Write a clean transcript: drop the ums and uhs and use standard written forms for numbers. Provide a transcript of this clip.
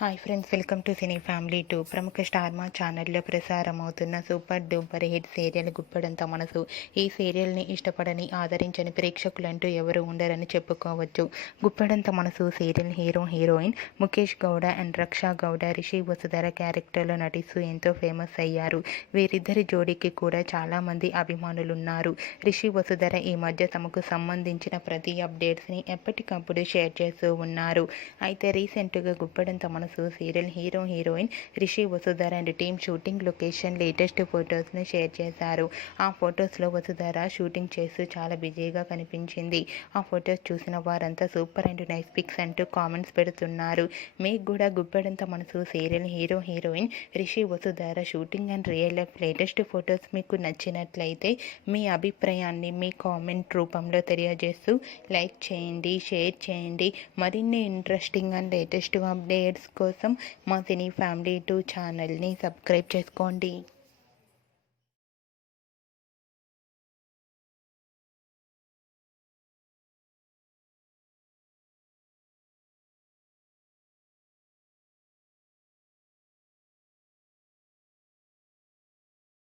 Hi friends, welcome to cine family 2. ప్రముఖ star Maa ఛానల్లో ప్రసారమవుతున్న super duper hit serial Guppedantha Manasu. ఈ సీరియల్ని ఇష్టపడని, ఆదరించని ప్రేక్షకులంటూ ఎవరు ఉండరని చెప్పుకోవచ్చు. Guppedantha Manasu serial heroine Mukesh Gowda and Raksha Gowda Rishi Vasudhara క్యారెక్టర్లో నటిస్తూ ఎంతో ఫేమస్ అయ్యారు. వీరిద్దరి జోడీకి కూడా చాలామంది అభిమానులున్నారు. రిషి వసుధర ఈ మధ్య తమకు సంబంధించిన ప్రతి అప్డేట్స్ని ఎప్పటికప్పుడు షేర్ చేస్తూ ఉన్నారు. అయితే రీసెంట్గా Guppedantha Manasu serial heroine Rishi Vasudhara and team shooting location latest ఫొటోస్ను షేర్ చేశారు. ఆ ఫొటోస్లో వసుధర షూటింగ్ చేస్తూ చాలా బిజీగా కనిపించింది. ఆ ఫొటోస్ చూసిన వారంతా సూపర్ అండ్ నైస్ పిక్స్ అంటూ కామెంట్స్ పెడుతున్నారు. మీకు కూడా Guppedantha Manasu serial heroine Rishi Vasudhara shooting and real life latest photos మీకు నచ్చినట్లయితే మీ అభిప్రాయాన్ని మీ కామెంట్ రూపంలో తెలియజేస్తూ లైక్ చేయండి, షేర్ చేయండి. మరిన్ని ఇంట్రెస్టింగ్ అండ్ లేటెస్ట్ అప్డేట్స్ కోసం మా సినీ ఫ్యామిలీ 2 ఛానల్ని సబ్స్క్రైబ్ చేసుకోండి.